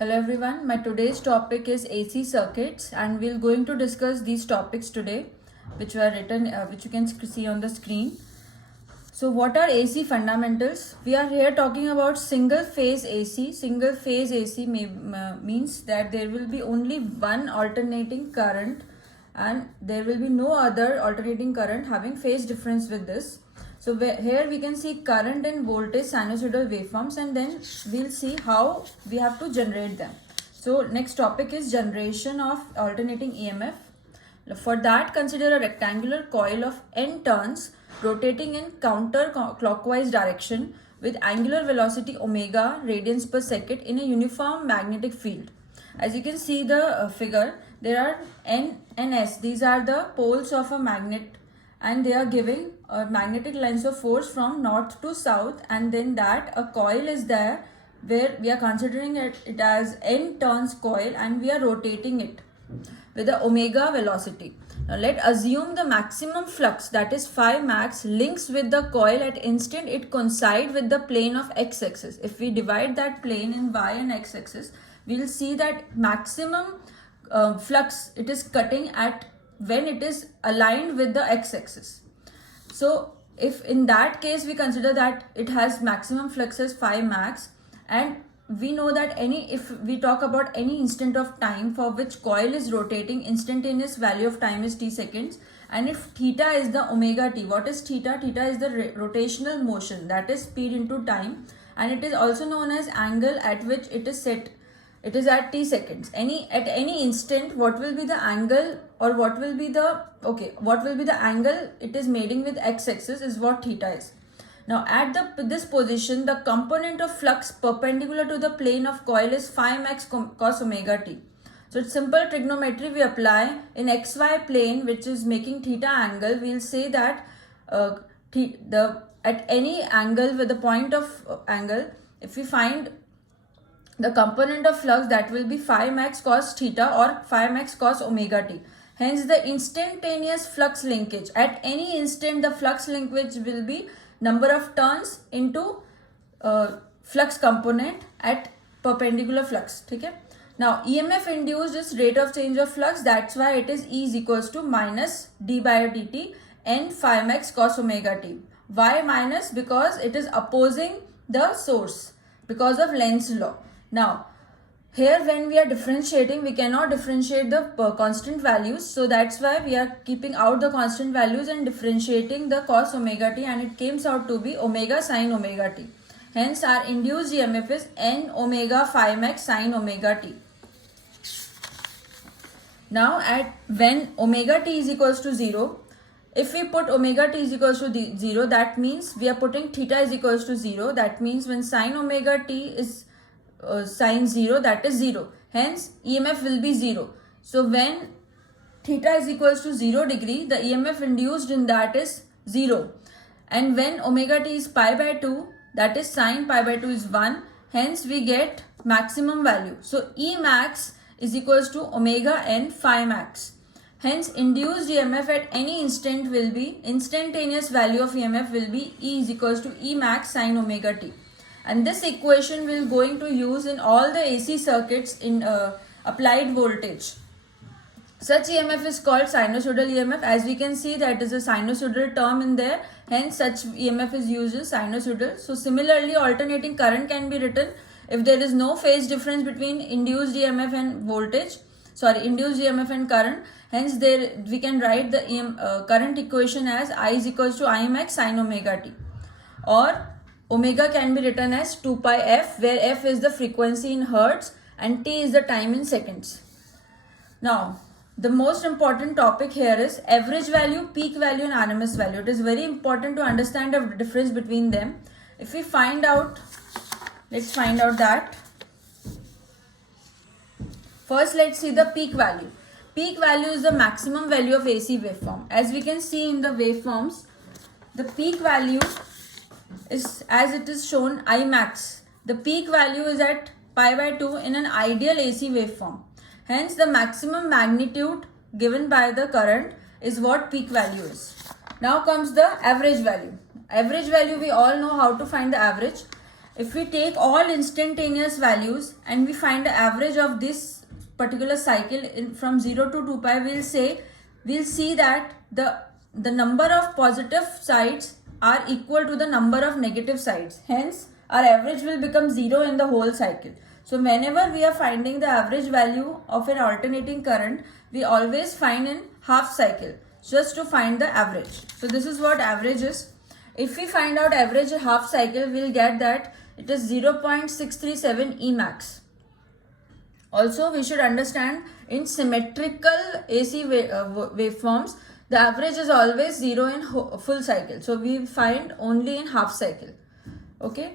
Hello everyone, my today's topic is AC circuits and we're going to discuss these topics today which were written which you can see on the screen. So what are AC fundamentals? We are here talking about single phase AC. Single phase AC means that there will be only one alternating current and there will be no other alternating current having phase difference with this. So here we can see current and voltage sinusoidal waveforms, and then we'll see how we have to generate them. So next topic is generation of alternating EMF. For that, consider a rectangular coil of n turns rotating in counter-clockwise direction with angular velocity omega radians per second in a uniform magnetic field. As you can see the figure, there are N and S. These are the poles of a magnet and they are giving magnetic lines of force from north to south, and then that a coil is there where we are considering it as n turns coil and we are rotating it with the omega velocity. Now let's assume the maximum flux, that is phi max, links with the coil at instant it coincide with the plane of x-axis. If we divide that plane in y and x-axis, we will see that maximum flux it is cutting at when it is aligned with the x-axis. So if in that case we consider that it has maximum flux as phi max, and we know that if we talk about any instant of time for which coil is rotating, instantaneous value of time is t seconds, and if theta is the omega t. What is theta? Theta is the rotational motion, that is speed into time, and it is also known as angle at which it is set. It is at t seconds. At any instant, what will be the angle, or what will be the angle it is making with x-axis is what theta is. Now at this position, the component of flux perpendicular to the plane of coil is phi max cos omega t. So it's simple trigonometry we apply in xy plane, which is making theta angle. We'll say that at any angle with the point of angle, if we find the component of flux, that will be phi max cos theta or phi max cos omega t. Hence the instantaneous flux linkage. At any instant, the flux linkage will be number of turns into flux component at perpendicular flux. Okay? Now EMF induced is rate of change of flux. That's why it is E is equals to minus d by dt n phi max cos omega t. Why minus? Because it is opposing the source because of Lenz's law. Now here when we are differentiating, we cannot differentiate the constant values, so that's why we are keeping out the constant values and differentiating the cos omega t, and it comes out to be omega sin omega t. Hence our induced EMF is n omega phi max sin omega t. Now when omega t is equals to 0, if we put omega t is equals to 0, that means we are putting theta is equals to 0. That means when sin omega t is sin 0, that is 0. Hence EMF will be 0. So when theta is equals to 0 degree, the EMF induced in that is 0. And when omega t is pi by 2, that is sin pi by 2 is 1. Hence we get maximum value. So E max is equals to omega n phi max. Hence induced EMF at any instant will be, instantaneous value of EMF will be E is equals to E max sin omega t. And this equation we are going to use in all the AC circuits in applied voltage. Such EMF is called sinusoidal EMF. As we can see, that is a sinusoidal term in there. Hence such EMF is used as sinusoidal. So similarly, alternating current can be written if there is no phase difference between induced EMF and induced EMF and current. Hence we can write the current equation as I is equals to I max sin omega t, or omega can be written as 2 pi f, where f is the frequency in hertz and t is the time in seconds. Now, the most important topic here is average value, peak value and RMS value. It is very important to understand the difference between them. If we find out, let's find out that. First, let's see the peak value. Peak value is the maximum value of AC waveform. As we can see in the waveforms, the peak value is as it is shown I max. The peak value is at pi by 2 in an ideal AC waveform. Hence the maximum magnitude given by the current is what peak value is. Now comes the average value. Average value, we all know how to find the average. if we take all instantaneous values and we find the average of this particular cycle from 0 to 2 pi, we'll see that the number of positive sides are equal to the number of negative sides. Hence, our average will become 0 in the whole cycle. So whenever we are finding the average value of an alternating current, we always find in half cycle just to find the average. So this is what average is. If we find out average half cycle, we'll get that it is 0.637 Emax. Also, we should understand in symmetrical AC waveforms, the average is always 0 in full cycle. So we find only in half cycle. Okay.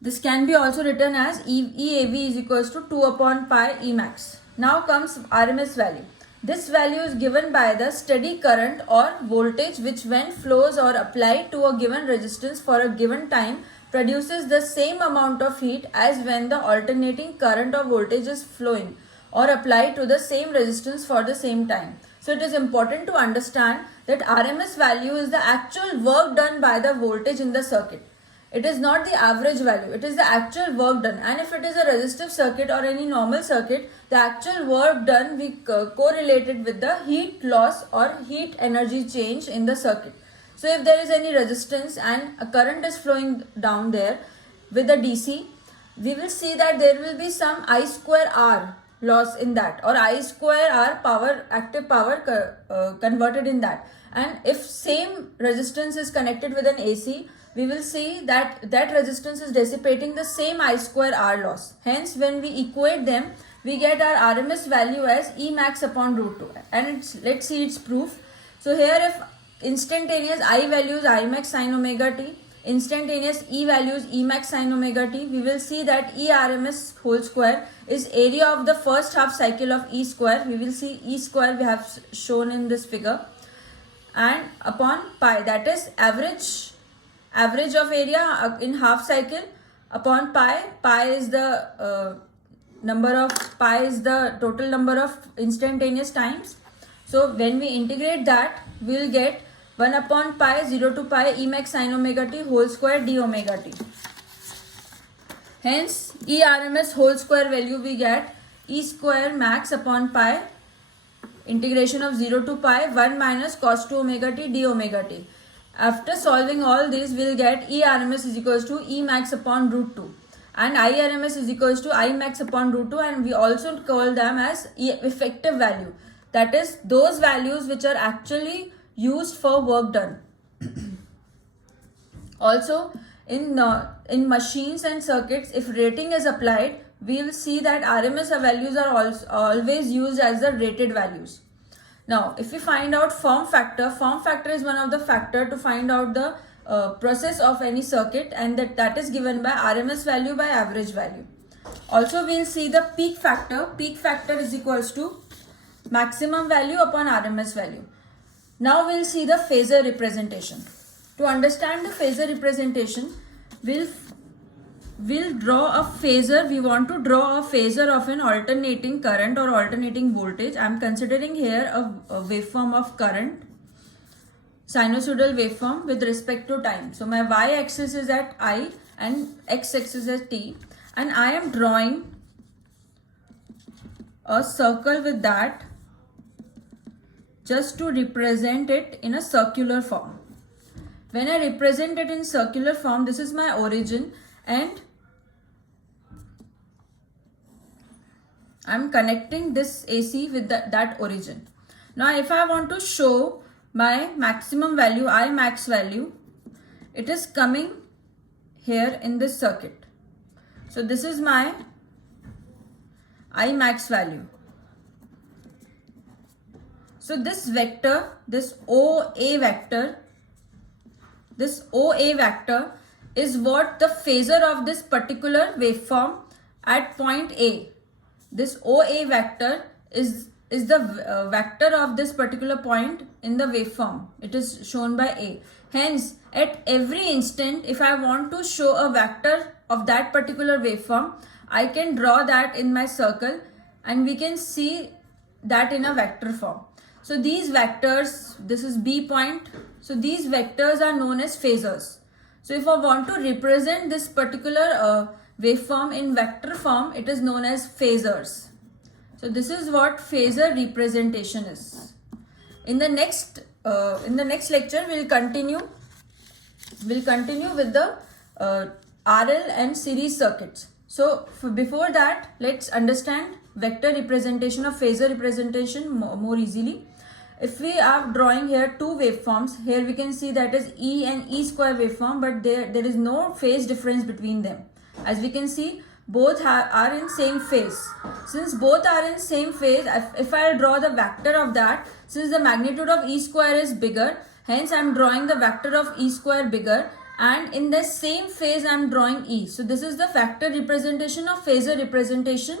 This can be also written as EAV is equals to 2 upon pi Emax. Now comes RMS value. This value is given by the steady current or voltage which when flows or applied to a given resistance for a given time produces the same amount of heat as when the alternating current or voltage is flowing or applied to the same resistance for the same time. So it is important to understand that RMS value is the actual work done by the voltage in the circuit. It is not the average value, it is the actual work done. And if it is a resistive circuit or any normal circuit, the actual work done we correlated with the heat loss or heat energy change in the circuit. So if there is any resistance and a current is flowing down there with the DC, we will see that there will be some I square R loss in that, or I square R power, active power converted in that. And if same resistance is connected with an AC, we will see that that resistance is dissipating the same I square R loss. Hence, when we equate them, we get our RMS value as E max upon root 2. And let's see its proof. So here, if instantaneous I value is I max sin omega t, instantaneous E values E max sin omega t, we will see that E RMS whole square is area of the first half cycle of E square. We will see E square we have shown in this figure, and upon pi, that is average of area in half cycle upon pi. Pi is the total number of instantaneous times. So when we integrate that, we will get 1 upon pi 0 to pi E max sin omega t whole square d omega t. Hence, E RMS whole square value we get E square max upon pi integration of 0 to pi 1 minus cos 2 omega t d omega t. After solving all this, we will get E RMS is equals to E max upon root 2. And I RMS is equals to I max upon root 2, and we also call them as effective value. That is those values which are actually used for work done. Also, in machines and circuits, if rating is applied, we will see that RMS values are always used as the rated values. Now, if we find out form factor is one of the factor to find out the process of any circuit, and that is given by RMS value by average value. Also, we will see the peak factor. Peak factor is equals to maximum value upon RMS value. Now, we will see the phasor representation. To understand the phasor representation, we'll draw a phasor. We want to draw a phasor of an alternating current or alternating voltage. I am considering here a waveform of current, sinusoidal waveform with respect to time. So my y-axis is at I and x-axis is t, and I am drawing a circle with that just to represent it in a circular form. When I represent it in circular form, this is my origin, and I'm connecting this AC with that origin. Now, if I want to show my maximum value, I max value, it is coming here in this circuit. So this is my I max value. So this vector, this OA vector is what the phasor of this particular waveform at point A. This OA vector is the vector of this particular point in the waveform. It is shown by A. Hence, at every instant, if I want to show a vector of that particular waveform, I can draw that in my circle, and we can see that in a vector form. So these vectors, this is B point. So these vectors are known as phasors. So if I want to represent this particular waveform in vector form, it is known as phasors. So this is what phasor representation is. In the next lecture, we'll continue with the RL and series circuits. So before that, let's understand vector representation of phasor representation more easily. If we are drawing here two waveforms, here we can see that is E and E square waveform, but there is no phase difference between them. As we can see, both are in same phase. Since both are in same phase, if I draw the vector of that, since the magnitude of E square is bigger, hence I am drawing the vector of E square bigger, and in the same phase I am drawing E. So this is the vector representation of phasor representation